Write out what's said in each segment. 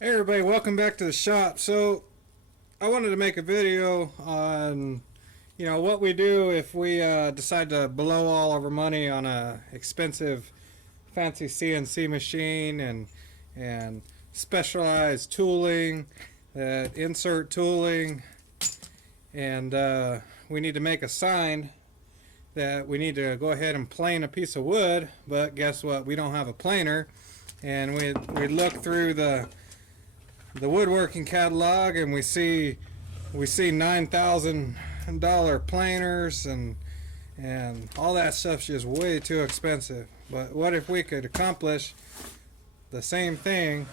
Hey everybody, welcome back to the shop. So I wanted to make a video on what we do if we decide to blow all of our money on a expensive fancy CNC machine and specialized tooling, insert tooling, and we need to make a sign that we need to go ahead and plane a piece of wood, but guess what, we don't have a planer. And we look through the woodworking catalog and we see $9,000 planers and all that stuff's just way too expensive. But what if we could accomplish the same thing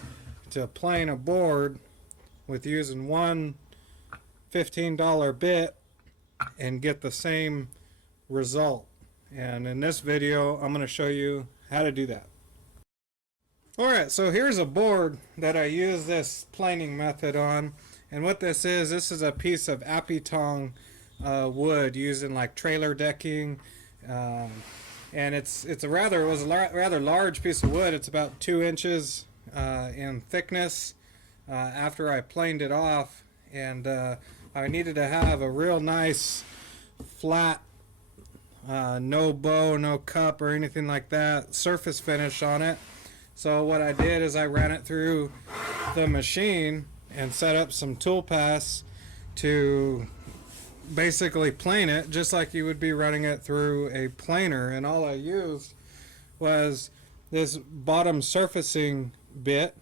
to plane a board with using one $15 bit and get the same result? And in this video I'm going to show you how to do that. Alright, so here's a board that I use this planing method on, and what this is a piece of apitong wood used in like trailer decking, and it was a rather large piece of wood. It's about 2 inches in thickness after I planed it off, and I needed to have a real nice flat, no bow, no cup or anything like that, surface finish on it. So what I did is I ran it through the machine and set up some tool paths to basically plane it just like you would be running it through a planer. And all I used was this bottom surfacing bit,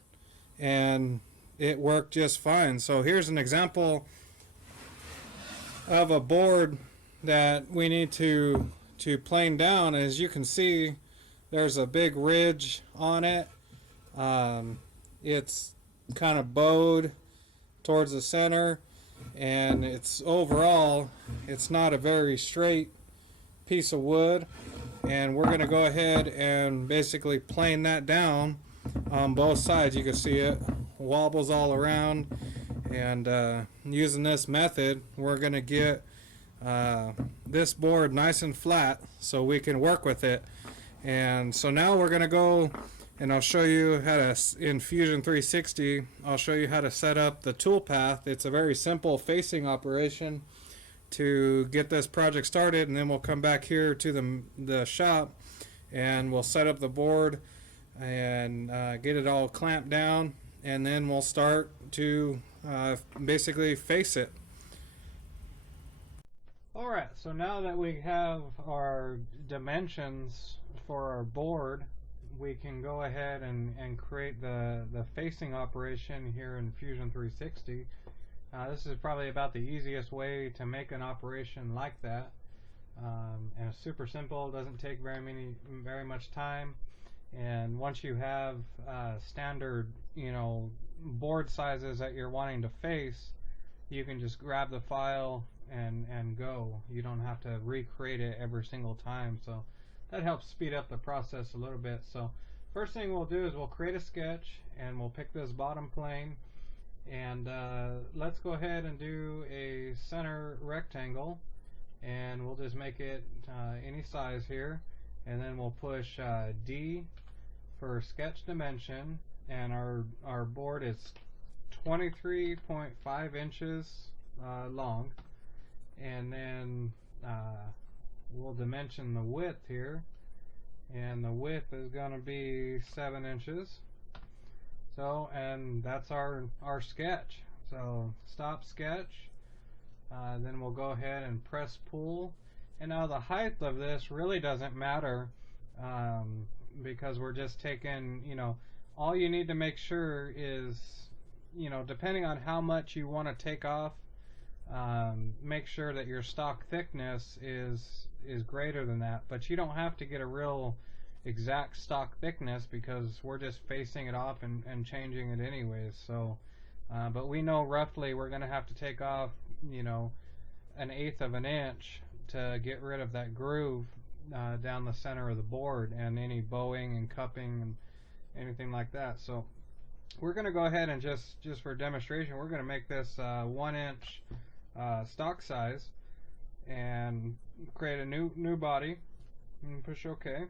and it worked just fine. So here's an example of a board that we need to plane down. As you can see, there's a big ridge on it. It's kind of bowed towards the center, and overall it's not a very straight piece of wood, and we're going to go ahead and basically plane that down on both sides. You can see it wobbles all around, and using this method we're going to get this board nice and flat so we can work with it. And so now we're going to go and I'll show you how to, in Fusion 360, I'll show you how to set up the tool path. It's a very simple facing operation to get this project started, and then we'll come back here to the shop and we'll set up the board and get it all clamped down, and then we'll start to basically face it. Alright, so now that we have our dimensions for our board, we can go ahead and create the facing operation here in Fusion 360. This is probably about the easiest way to make an operation like that, and it's super simple. It doesn't take very much time, and once you have standard board sizes that you're wanting to face, you can just grab the file and go. You don't have to recreate it every single time, so that helps speed up the process a little bit. So first thing we'll do is we'll create a sketch, and we'll pick this bottom plane, and let's go ahead and do a center rectangle, and we'll just make it any size here, and then we'll push D for sketch dimension, and our board is 23.5 inches long, and then we'll dimension the width here, and the width is going to be 7 inches. So, and that's our sketch. So stop sketch, then we'll go ahead and press pull, and now the height of this really doesn't matter, because we're just taking, all you need to make sure is, depending on how much you want to take off, make sure that your stock thickness is greater than that. But you don't have to get a real exact stock thickness, because we're just facing it off and changing it anyways. So but we know roughly we're going to have to take off 1/8 of an inch to get rid of that groove down the center of the board, and any bowing and cupping and anything like that. So we're going to go ahead and just for demonstration, we're going to make this 1 inch stock size, and create a new body, and push OK.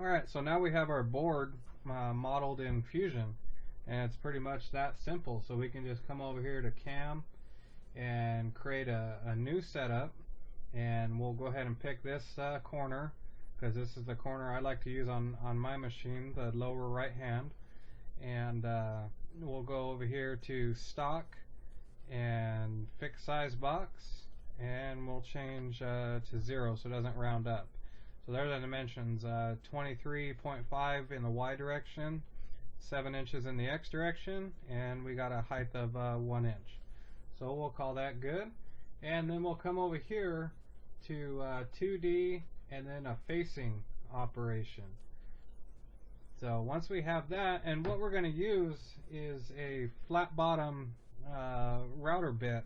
Alright, so now we have our board modeled in Fusion. And it's pretty much that simple. So we can just come over here to cam and create a new setup, and we'll go ahead and pick this corner, because this is the corner I like to use on my machine, the lower right hand. And we'll go over here to stock and fixed size box, and we'll change to 0 so it doesn't round up. So there's the dimensions, 23.5 in the Y direction, 7 inches in the X direction, and we got a height of 1 inch. So we'll call that good. And then we'll come over here to 2D and then a facing operation. So once we have that, and what we're going to use is a flat bottom router bit.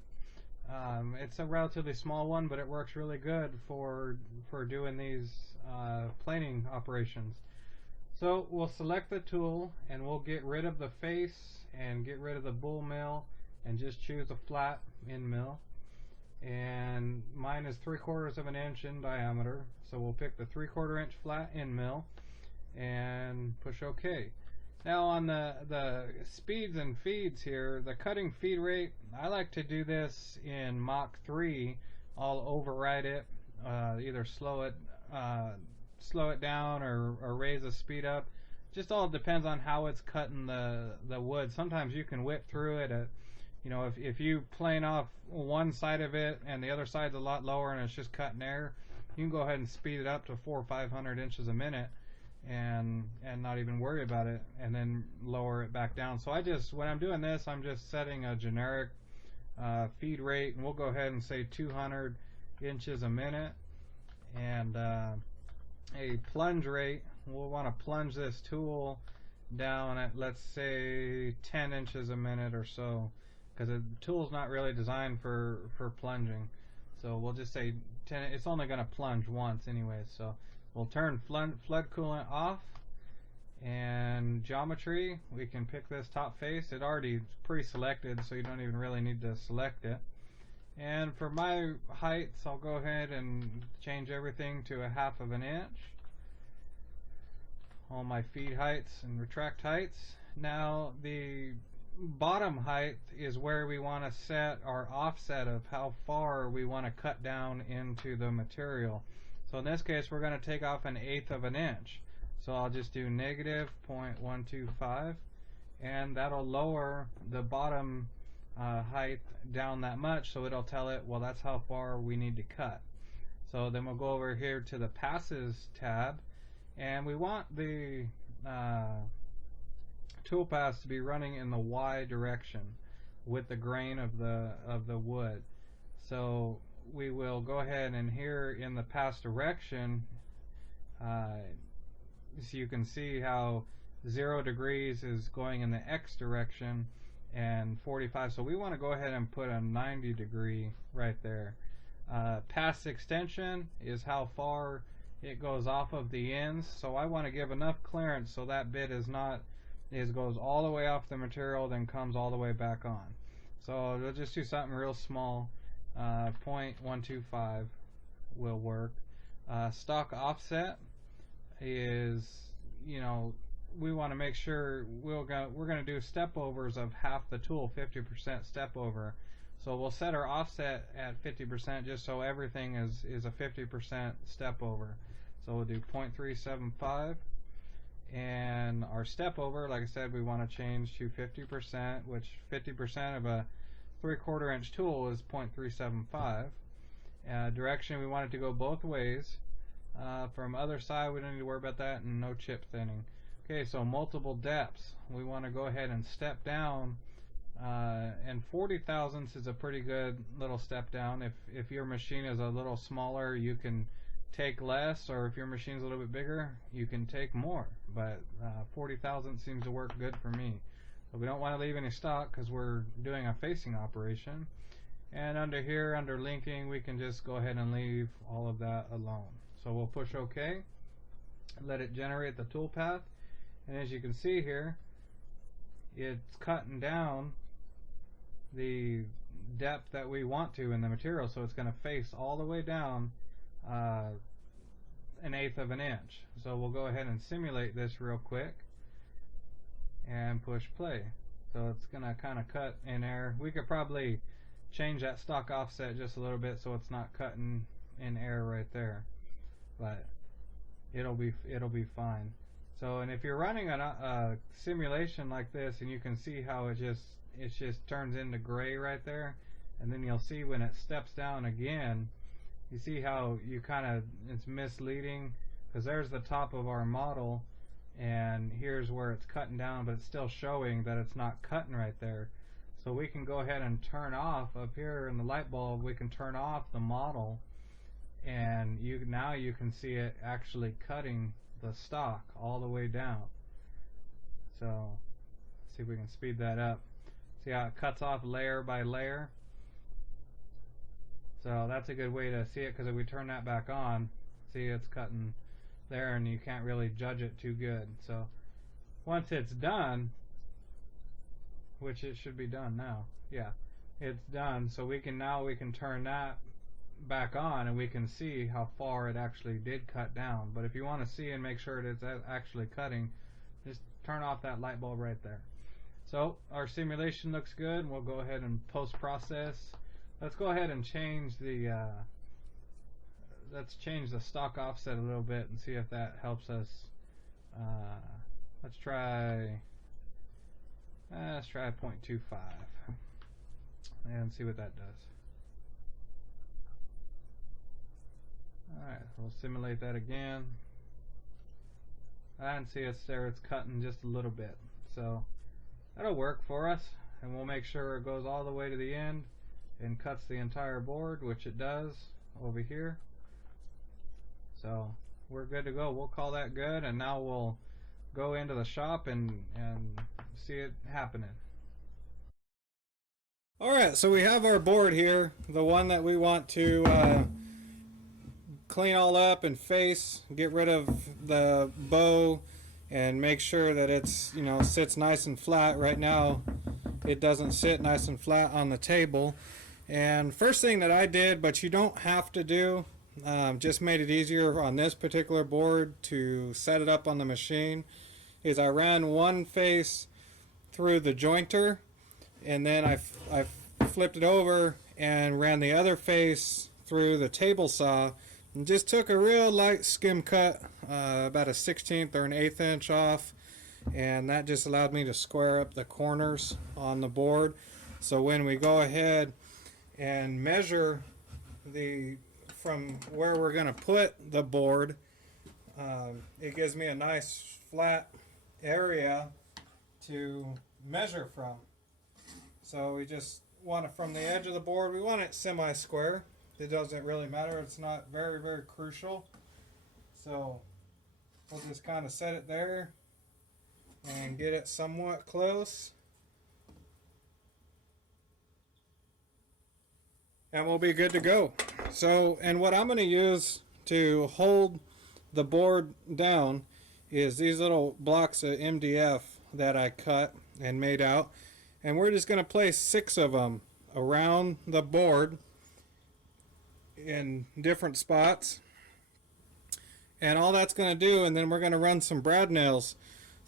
It's a relatively small one, but it works really good for doing these planing operations. So we'll select the tool, and we'll get rid of the face and get rid of the bull mill and just choose a flat end mill. And mine is 3/4 of an inch in diameter, so we'll pick the 3/4 inch flat end mill and push OK. Now on the speeds and feeds here, the cutting feed rate, I like to do this in Mach 3. I'll override it, either slow it down or raise the speed up. Just all depends on how it's cutting the wood. Sometimes you can whip through it at, you know, if you plane off one side of it and the other side's a lot lower and it's just cutting air, you can go ahead and speed it up to 400 or 500 inches a minute and not even worry about it, and then lower it back down. So when I'm doing this, I'm just setting a generic feed rate, and we'll go ahead and say 200 inches a minute. And a plunge rate, we'll want to plunge this tool down at, let's say, 10 inches a minute or so, because the tool's not really designed for plunging. So we'll just say 10. It's only going to plunge once anyway. So we'll turn flood coolant off, and geometry, we can pick this top face. It already pre-selected, so you don't even really need to select it. And for my heights, I'll go ahead and change everything to a 1/2 of an inch. All my feed heights and retract heights. Now the bottom height is where we want to set our offset of how far we want to cut down into the material. So in this case, we're going to take off 1/8 of an inch. So I'll just do -0.125, and that'll lower the bottom height down that much, so it'll tell it, well, that's how far we need to cut. So then we'll go over here to the passes tab, and we want the tool paths to be running in the Y direction with the grain of the wood. So we will go ahead, and here in the pass direction, so you can see how 0 degrees is going in the X direction and 45. So we want to go ahead and put a 90 degree right there. Pass extension is how far it goes off of the ends. So I want to give enough clearance so that bit goes all the way off the material, then comes all the way back on. So we'll just do something real small. 0.125 will work. Stock offset is, you know, we want to make sure we're going to do step overs of half the tool, 50% step over. So we'll set our offset at 50% just so everything is a 50% step over. So we'll do 0.375, and our step over, like I said, we want to change to 50%, which 50% of a 3/4 inch tool is 0.375. Direction, we want it to go both ways. From other side, we don't need to worry about that, and no chip thinning. Okay, so multiple depths. We want to go ahead and step down, and 40 thousandths is a pretty good little step down. If your machine is a little smaller, you can take less, or if your machine's a little bit bigger, you can take more. But 40 thousandths seems to work good for me. So we don't want to leave any stock because we're doing a facing operation. And under here, under linking, we can just go ahead and leave all of that alone. So we'll push OK, let it generate the tool path, and as you can see here, it's cutting down the depth that we want to in the material, so it's going to face all the way down 1/8 of an inch. So we'll go ahead and simulate this real quick, and push play. So it's gonna kind of cut in air. We could probably change that stock offset just a little bit so it's not cutting in air right there, but it'll be fine. So, and if you're running a simulation like this, and you can see how it just turns into gray right there, and then you'll see when it steps down again, you see how it's misleading, because there's the top of our model, and here's where it's cutting down, but it's still showing that it's not cutting right there. So we can go ahead and turn off up here in the light bulb. We can turn off the model, and now you can see it actually cutting the stock all the way down. So let's see if we can speed that up. See how it cuts off layer by layer. So that's a good way to see it, because if we turn that back on, see it's cutting there, and you can't really judge it too good. So once it's done, which it should be done now, yeah, it's done. So we can turn that back on, and we can see how far it actually did cut down. But if you want to see and make sure that it's actually cutting, just turn off that light bulb right there. So our simulation looks good, and we'll go ahead and post-process. Let's go ahead and change the stock offset a little bit and see if that helps us. Let's try 0.25 and see what that does. Alright, we'll simulate that again. And see it's there, it's cutting just a little bit. So that'll work for us, and we'll make sure it goes all the way to the end and cuts the entire board, which it does over here. So we're good to go. We'll call that good, and now we'll go into the shop and see it happening. Alright, so we have our board here, the one that we want to clean all up and face, get rid of the bow, and make sure that it's, sits nice and flat. Right now it doesn't sit nice and flat on the table. And first thing that I did, but you don't have to do, just made it easier on this particular board to set it up on the machine, is I ran one face through the jointer, and then I flipped it over and ran the other face through the table saw, and just took a real light skim cut, about a 1/16 or an 1/8 inch off, and that just allowed me to square up the corners on the board. So when we go ahead and measure from where we're going to put the board, it gives me a nice flat area to measure from. So we just want it from the edge of the board. We want it semi-square. It doesn't really matter. It's not very, very crucial. So we'll just kind of set it there and get it somewhat close, and we'll be good to go. So, and what I'm going to use to hold the board down is these little blocks of MDF that I cut and made out, and we're just going to place 6 of them around the board in different spots, and all that's going to do, and then we're going to run some brad nails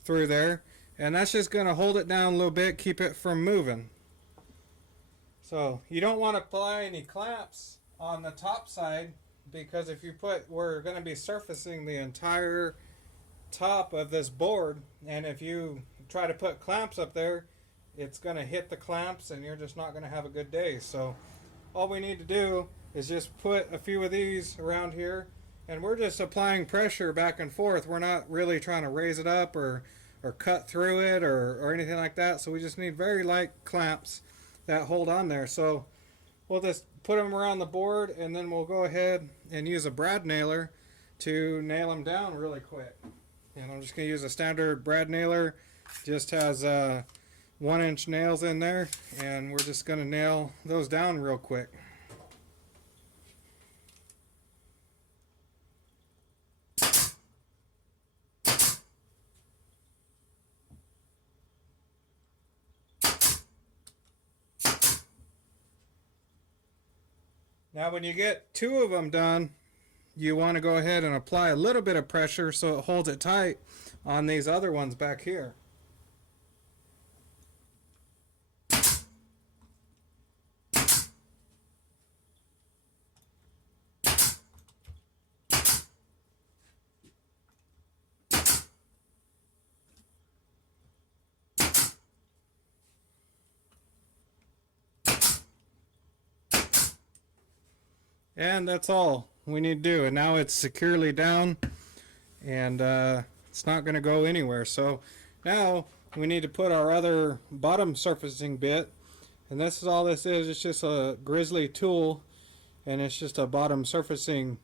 through there, and that's just going to hold it down a little bit, keep it from moving. So you don't want to apply any clamps on the top side, because if you we're going to be surfacing the entire top of this board, and if you try to put clamps up there, it's going to hit the clamps and you're just not going to have a good day. So all we need to do is just put a few of these around here, and we're just applying pressure back and forth. We're not really trying to raise it up or cut through it or anything like that. So we just need very light clamps that hold on there. So we'll just put them around the board, and then we'll go ahead and use a brad nailer to nail them down really quick. And I'm just going to use a standard brad nailer. Just has 1-inch nails in there, and we're just going to nail those down real quick. Now when you get 2 of them done, you want to go ahead and apply a little bit of pressure so it holds it tight on these other ones back here. And that's all we need to do. And now it's securely down, and it's not going to go anywhere. So now we need to put our other bottom surfacing bit, and this is all this is. It's just a grizzly tool, and it's just a bottom surfacing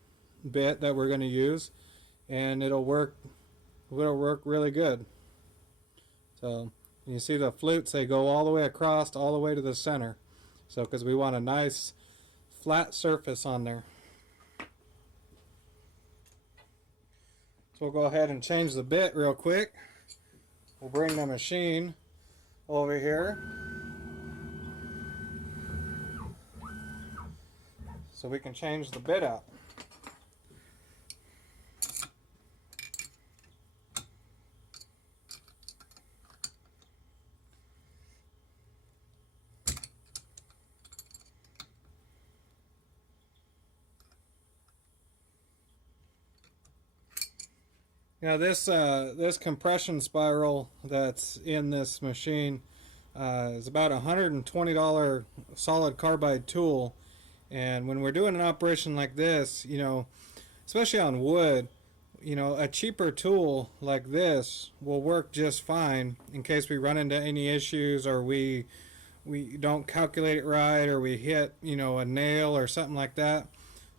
bit that we're going to use, and it'll work really good. So you see the flutes, they go all the way across, all the way to the center. So because we want a nice flat surface on there. So we'll go ahead and change the bit real quick. We'll bring the machine over here so we can change the bit out. Now this compression spiral that's in this machine is about a $120 solid carbide tool, and when we're doing an operation like this, you know, especially on wood, you know, a cheaper tool like this will work just fine in case we run into any issues, or we don't calculate it right, or we hit, you know, a nail or something like that.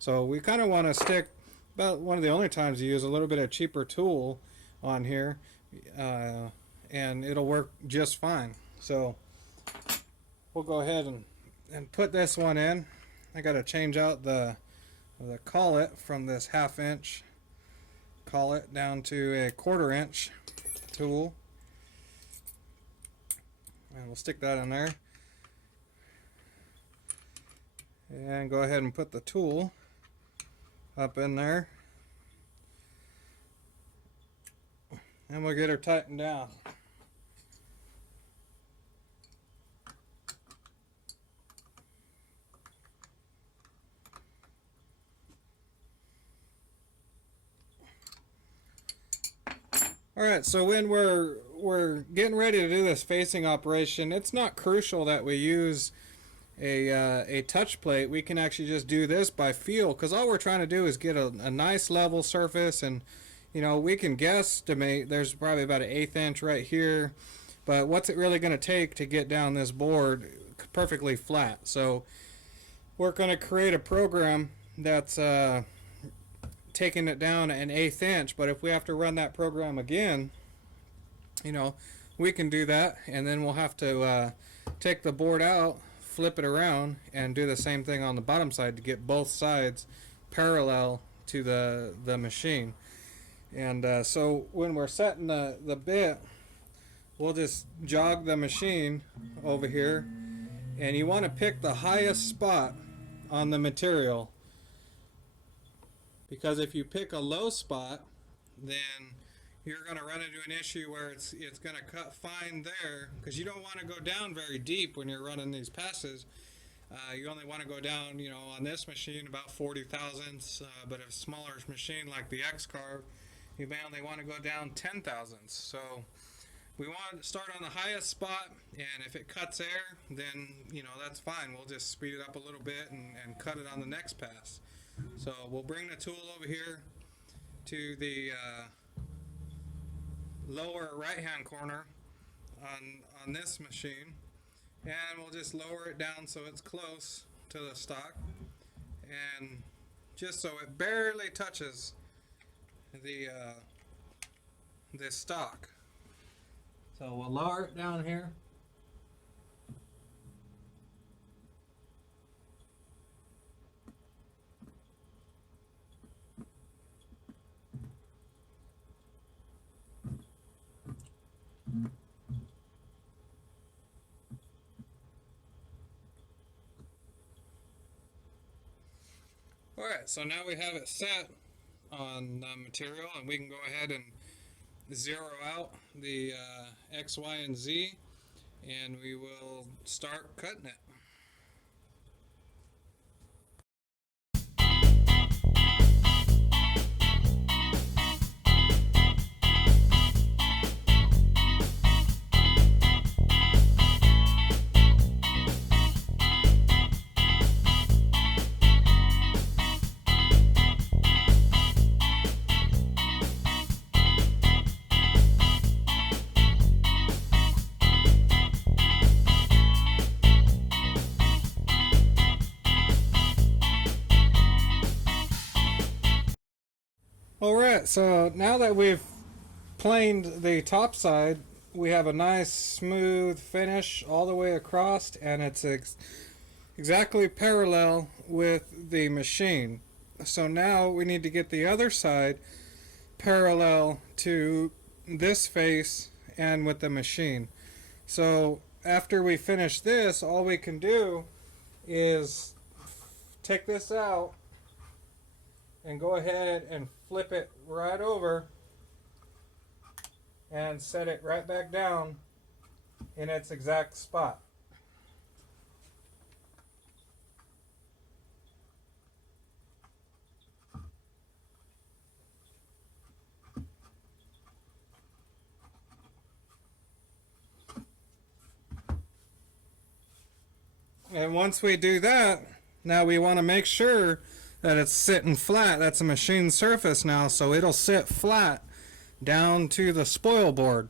So we kind of want to stick, about one of the only times you use a little bit of cheaper tool on here, and it'll work just fine. So we'll go ahead and put this one in. I got to change out the collet from this 1/2 inch collet down to a 1/4 inch tool, and we'll stick that in there and go ahead and put the tool up in there, and we'll get her tightened down. Alright, so when we're getting ready to do this facing operation, it's not crucial that we use a touch plate. We can actually just do this by feel, because all we're trying to do is get a nice level surface, and you know, we can guesstimate there's probably about an 1/8 inch right here, but what's it really going to take to get down this board perfectly flat? So we're going to create a program that's taking it down an 1/8 inch, but if we have to run that program again, you know, we can do that, and then we'll have to take the board out, flip it around, and do the same thing on the bottom side to get both sides parallel to the machine. And so when we're setting the bit, we'll just jog the machine over here, and you want to pick the highest spot on the material, because if you pick a low spot, then you're going to run into an issue where it's going to cut fine there, because you don't want to go down very deep when you're running these passes. You only want to go down, you know, on this machine about 40 thousandths, but a smaller machine like the X-carve, you may only want to go down 10 thousandths. So we want to start on the highest spot, and if it cuts air, then, you know, that's fine. We'll just speed it up a little bit and cut it on the next pass. So we'll bring the tool over here to the lower right hand corner on this machine, and we'll just lower it down so it's close to the stock, and just so it barely touches the stock. So we'll lower it down here. Alright, so now we have it set on the material, and we can go ahead and zero out the X, Y, and Z, and we will start cutting it. Alright, so now that we've planed the top side, we have a nice smooth finish all the way across, and it's exactly parallel with the machine. So now we need to get the other side parallel to this face and with the machine. So after we finish this, all we can do is take this out and go ahead and flip it right over and set it right back down in its exact spot. And once we do that, now we want to make sure that it's sitting flat. That's a machine surface now, so it'll sit flat down to the spoil board.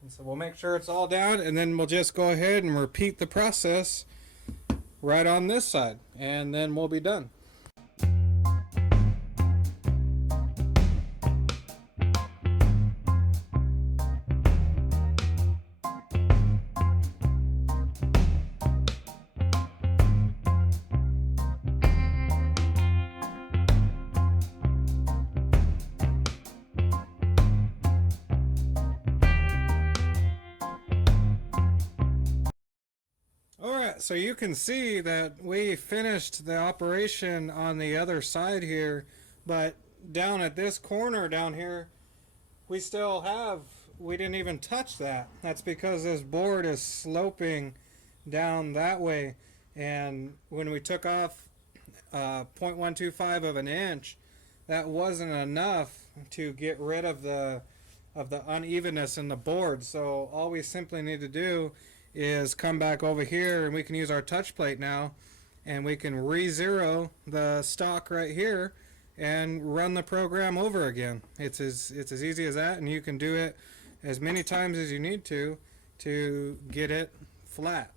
And so we'll make sure it's all down, and then we'll just go ahead and repeat the process right on this side, and then we'll be done. Alright, so you can see that we finished the operation on the other side here, but down at this corner down here, we didn't even touch that. That's because this board is sloping down that way, and when we took off 0.125 of an inch, that wasn't enough to get rid of the unevenness in the board. So all we simply need to do is come back over here, and we can use our touch plate now, and we can re-zero the stock right here and run the program over again. It's as easy as that, and you can do it as many times as you need to get it flat.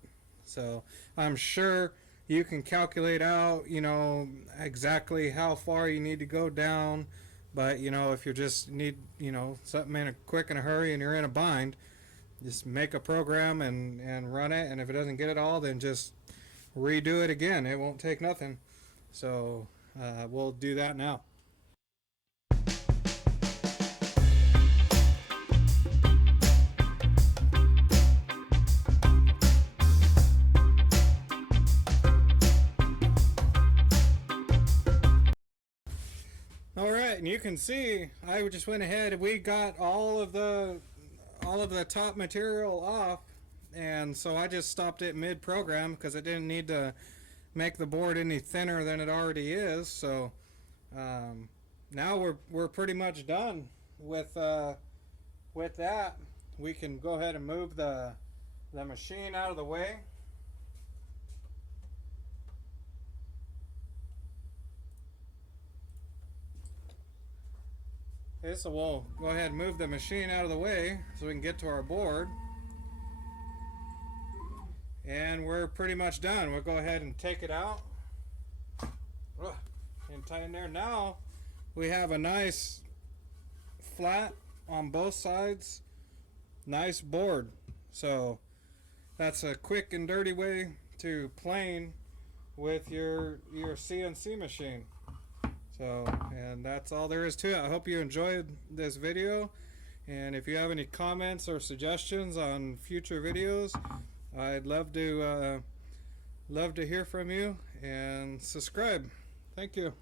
So I'm sure you can calculate out, you know, exactly how far you need to go down, but you know, if you just need, you know, something in a quick in a hurry and you're in a bind, just make a program and run it, and if it doesn't get it all, then just redo it again. It won't take nothing. So we'll do that now. Alright, and you can see I just went ahead, we got all of the top material off, and so I just stopped it mid-program because I didn't need to make the board any thinner than it already is. So now we're pretty much done with that. We can go ahead and move the machine out of the way. Okay, so we'll go ahead and move the machine out of the way so we can get to our board. And we're pretty much done. We'll go ahead and take it out and tighten there. Now we have a nice flat on both sides, nice board. So that's a quick and dirty way to plane with your CNC machine. So, and that's all there is to it. I hope you enjoyed this video, and if you have any comments or suggestions on future videos, I'd love to hear from you, and subscribe. Thank you.